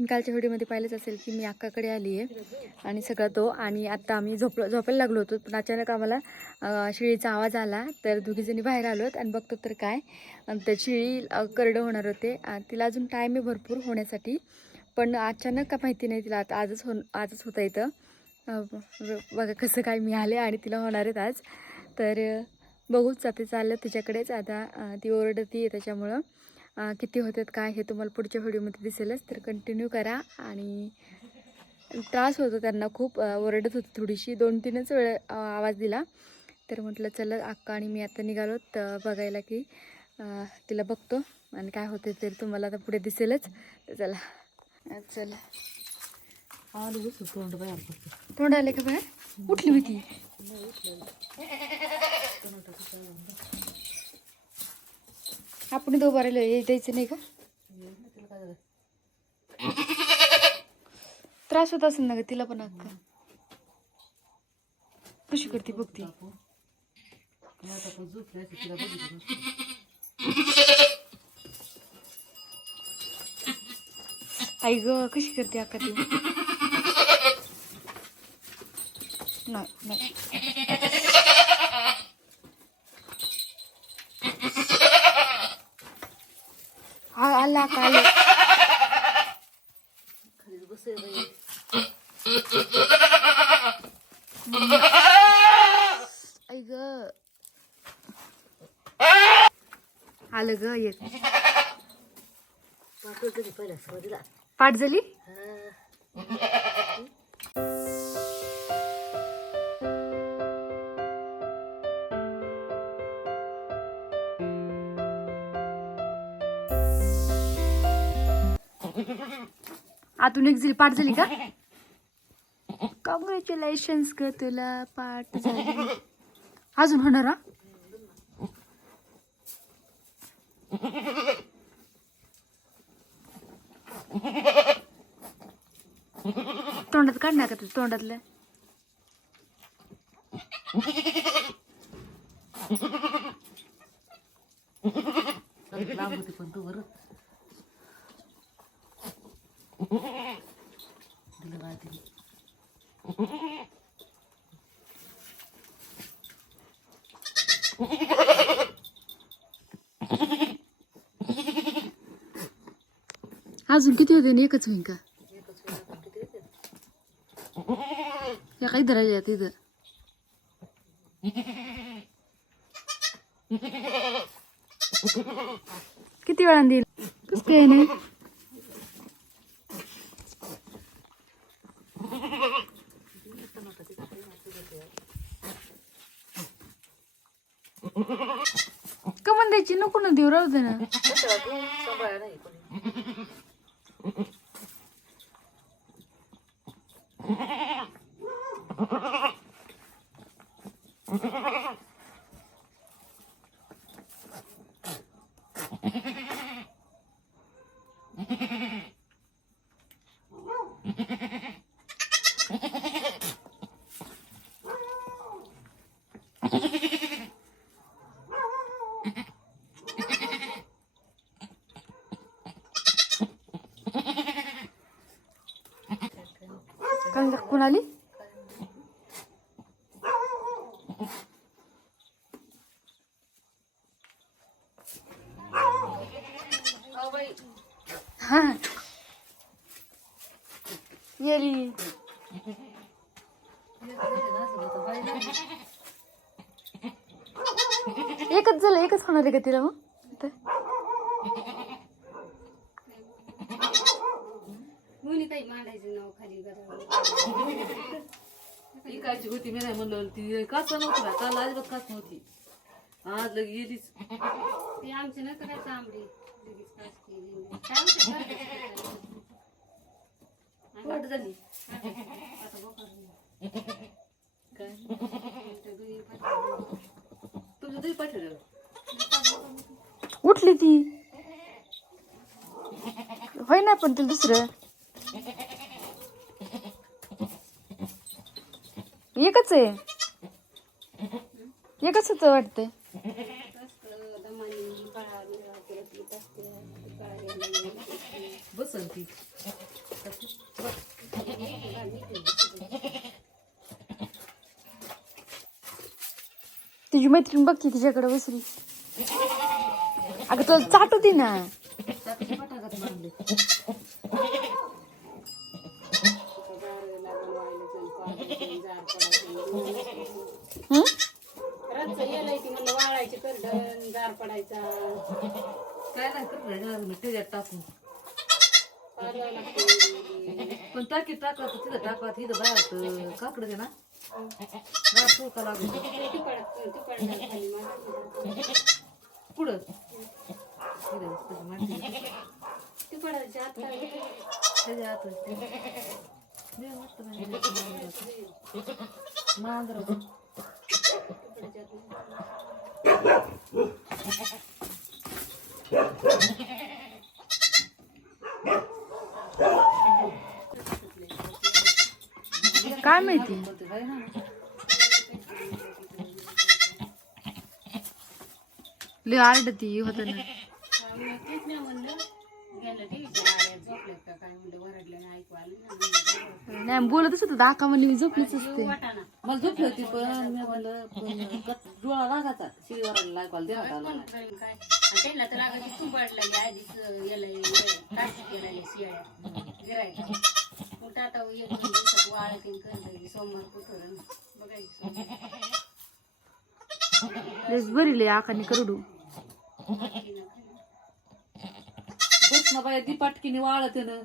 तुम्ही कालच्या व्हिडिओमध्ये पाहिलंच असेल की मी अक्काकडे आली आहे आणि सगळा तो आणि आत्ता आम्ही झोपलो झोपायला लागलो होतो. पण अचानक आम्हाला शिळीचा आवाज आला. तर दोघीजणी बाहेर आलोत आणि बघतो तर काय तर त्या शिळी करडं होणार होते. तिला अजून टाईम आहे भरपूर होण्यासाठी. पण अचानक का माहिती नाही तिला आता आजच हो आजच होता इथं. बघा कसं काय मी आले आणि तिला होणार आहेत आज. तर बघूच जाते चाललं तिच्याकडेच. आता ती ओरडती आहे त्याच्यामुळं. किती होतात काय हे तुम्हाला पुढच्या व्हिडिओमध्ये दिसेलच. तर कंटिन्यू करा आणि त्रास होतो त्यांना खूप ओरडत होती थोडीशी. दोन तीनच वेळ आवाज दिला. तर म्हटलं चला अक्का आणि मी आता निघालो. तर बघायला की तिला बघतो आणि काय होते तर तुम्हाला आता पुढे दिसेलच. तर चला. चला. तोंड तोंड आले का बाहेर? उठली होती आपण दोघं बरं द्यायचं नाही का? त्रास होत असेल ना ग तिला पण अक्का कशी करते बघ ती? आई ग कशी करते अक्का ती? नाही. बाई आई ग आलं ग येत झाली आतून एक झाली पाठ झाली का? कॉंग्रॅच्युलेशन्स ग तुला पाठ झाली. अजून होणार हा? तोंडात काढ ना का तुझ्या तोंडातलं चांगली लांब होती पण तू बरं दिलं बाय तिने अजून किती होते एकच होईन का? या काही धरायला तिथं. किती वेळा देईल? कस काय नाही? कमन द्यायची? नको ना देऊ राहू दे ना. Ha ha ha! एकच झालं एकच होणार आहे का तिला मग? काही मांडायचं नाव खाली इकायची होती मी नाही म्हणलं ती काच नव्हती काल अजिबात काच नव्हती. आज लगे गेलीच. ते आमचे नव्हतं काय तांबडी लगेच कास केली. वाट झाली. काय दुई पाठवली. उठली ती. होय ना पण तुला दुसरं. एकच आहे. एकच होतं वाटतंय. बसन ती. तुझी मैत्रीण बघ की तिच्याकडे बसली. अगं तुला चाट होती ना काय नाही तुझ्यात टाकून. पण टाकीत टाकलं तर तिथं टाकला तिथं बाहेर काकडं दे ना बाहेर ठोका लागू पुढं तिथं आत. त्याच्या माहिती? लय आरडती होत ना. नाही बोलतच होतं दाखा म्हणली मी झोपलीच असते. मला झोपली होती पण मी म्हणलं डोळा लागायचा. करेल काय आणि त्यांना तर लागायची तू पडलेली आधीच याला काशी केलेल्या शियाळ्या गिरायच्या मग आता एक दोन दिवसात वाळतीन करता सोमवार कुठं बघायची सोमवार. लयच बरी लय आकाने करडू. बस ना बाया ती पाटकीने वाळत आहे ना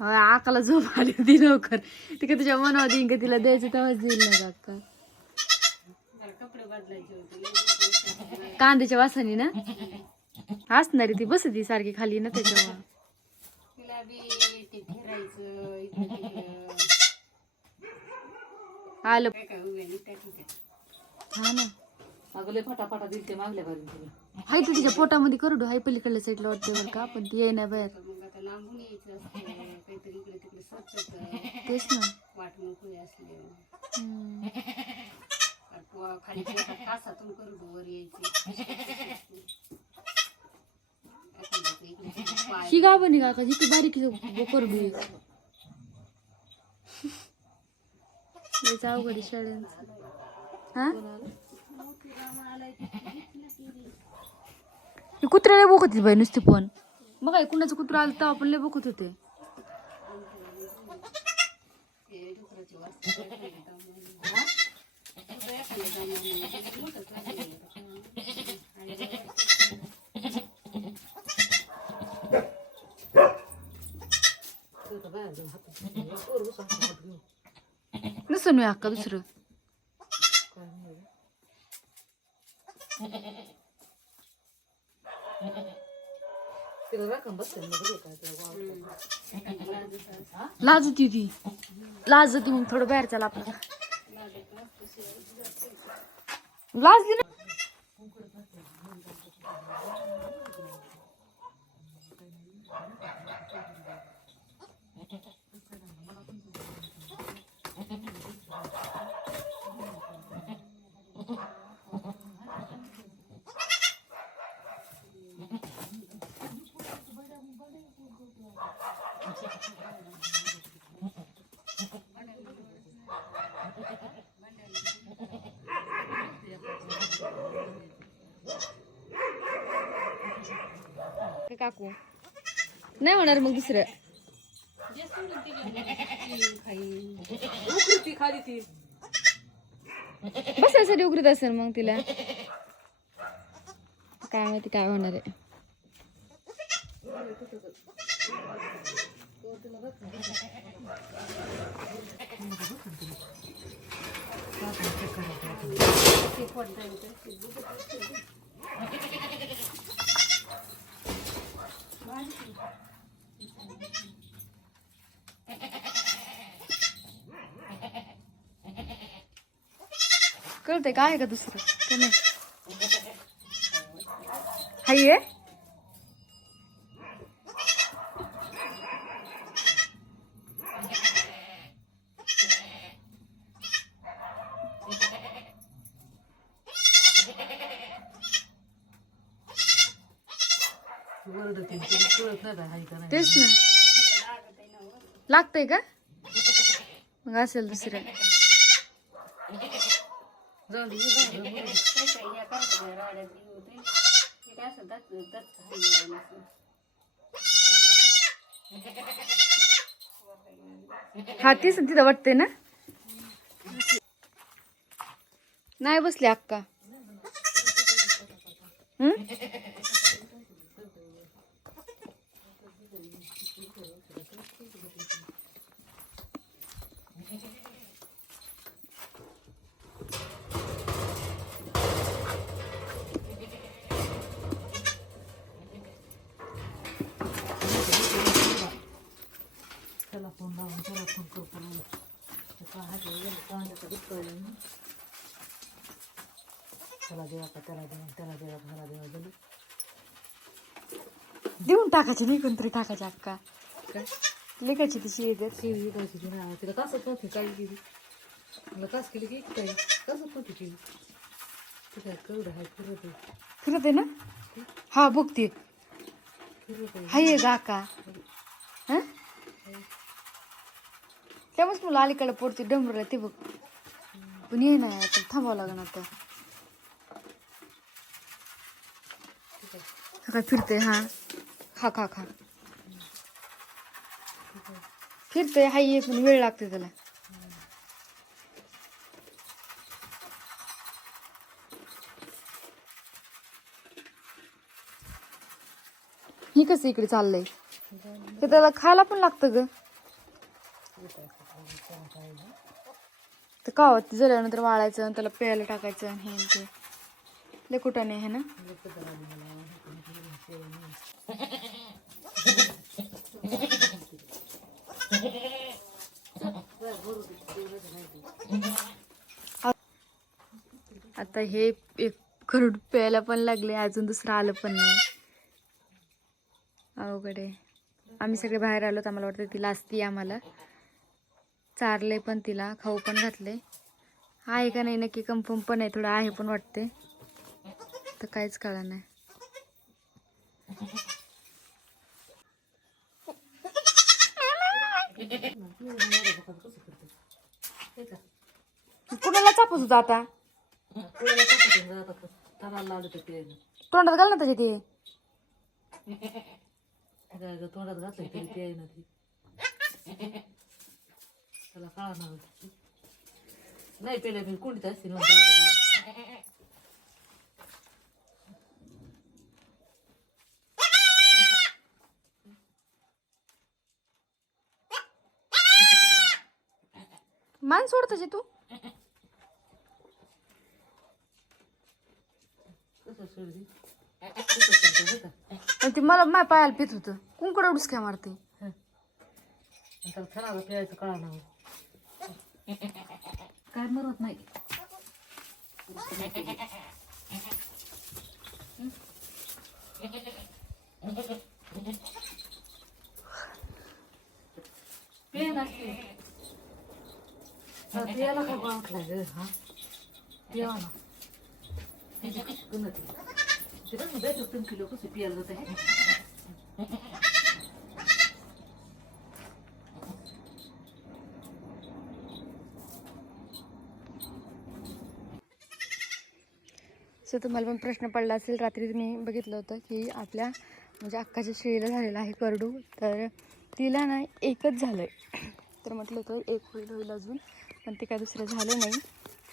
हा, आकाला झोप आली होती लवकर. ती का तुझ्या मनावर देईन का तिला द्यायचं तेव्हाच देईल ना काका कपडे बदलायचे होते. कांद्याच्या वासानी ना? असणारी ती बसती सारखी खाली ना त्याच्यावर तिला बी ते फिरायचं आलं। काय काय निघतात तिथे हा ना. अगं लय फटाफटा दिल मागल्या बाजून तिला हाय तर तिच्या पोटामध्ये करडू हाय पलीकडल्या साईडला वाटते बरं का. पण ती येई बाहेर. तर मग आता लांबून यायचं असतं काहीतरी इकडे तिकडे स्वच्छ तेच ना. वाट मोकळी असले हम्म. खाली पोटात कासातून यायची ही गाव बनी काका जिथे बारीक बोकर आहे. जाऊ अवघड शाळेत शाळेंचं. हा? हे बोकत होती बाई नुसते पण. मग काय कुणाचं कुत्र आलं तर आपण लय बोकत होते ते डुकराची वास एखाद्या दामाने. कुठं एखाद्या दामाने. ते मोठं करडं आहे. आणि तिथं बाहेर जाऊन हात पोर बसून हात घेऊन नसं मी अक्का दुसरं काय नाही तिला राखण बसते मग बघू काय तिला वावरतं. लाज होती ती लाज होती मग थोडं बाहेर चला आपला लाजली ना काकू नाही होणार मग दुसरं. खाली ती. बसायसाठी उघडत असेल मग तिला. काय माहिती काय होणार आहे. ते कळतंय काय आहे का दुसरं? का नाही? हाय आहे? वरडते तिला कळत नाही बाई हाय का नाही तेच ना लागत आहे ना लागतंय का मग असेल दुसरं जाऊ दे, हे बाहेर बघू. काय काय ह्या करतात या राड्यात हे होते हे काय असं दच दच हल्लं नसलं. हा तीच ना तिथं वाटते ना. नाही बसली अक्का. हम्म? त्याला फोन लावून त्याला फोन करू फोन त्याचा हात गेला कांद्याचा दुखतोय ना. त्याला देवा का त्याला देवा त्याला देवा का त्याला देवा गेलो देऊन टाकायचे नाही कोणतरी टाकायचे अक्का काय लिकायची तशी येते ती विकायची ती ना तिला कसं नव्हती काय केली मला कास केली की काय कसं नव्हती केली? ती काय कवडं फिरत आहे. फिरत आहे ना? हा? बघते. फिरत आहे. हाय गा अक्का हं? त्यामुळेच मला अलीकडे पडते डमरूला ते बघ. पण ये ना आता थांबावं लागणार आता. काय फिरते हा. खा खा खा. फिरते हाय पण वेळ लागते त्याला. ही कसं इकडे चाललंय? ते त्याला खायला पण लागतं ग. तर कावत झाल्यानंतर वाळायचं आणि त्याला प्यायला टाकायचं आणि हे आणि ते. लय कुठाने आहे ना? आता हे एक खरड प्यायला पण लागले अजून दुसरं आलं पण नाही. अवघड आहे. आम्ही सगळे बाहेर आलो तर आम्हाला वाटतं तिला असती आम्हाला. चारले पण तिला खाऊ पण घातले. आहे का नाही नक्की कन्फर्म पण आहे थोडं आहे पण वाटते तर काहीच कळलं नाही. कुणाला चापत होता आता? आता लावलं तर तोंडात घाल ना त्याच्या ते. तोंडात घातलं तरी ते आहे ना ती त्याला कळा नाही पेल्या मी कोणीच असतील मान सोड त्याची तू. ते आणि मला माय पायाला पित होतं. कुंकड उडूस काय मारते? कळा ना काय मरत नाही. पेन असते. हा, प्यायला काय वाटलं ग हा प्यावा ना कुणाची ते कसं बेटर तीन किलो कसं प्यायला जात आहे सो तुम्हाला पण प्रश्न पडला असेल रात्री मी बघितलं होतं की आपल्या म्हणजे अक्काच्या श्रीला झालेला आहे करडू. तर तिला ना एकच झालं आहे तर म्हटलं तर एक होईल होईल अजून. पण ते काय दुसरं झालं नाही.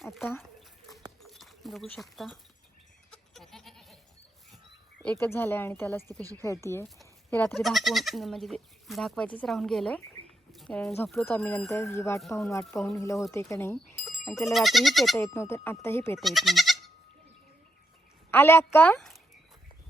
आता बघू शकता. एकच झालं आहे आणि त्यालाच ती कशी खेळती आहे ते रात्री धाकवून म्हणजे ते धाकवायचंच राहून गेलं कारण झोपलो तर आम्ही नंतर ही वाट पाहून वाट पाहून हिला होते का नाही. आणि त्याला रात्रीही पेता येत नव्हतं आत्ताही पेता येत नाही. आले अक्का?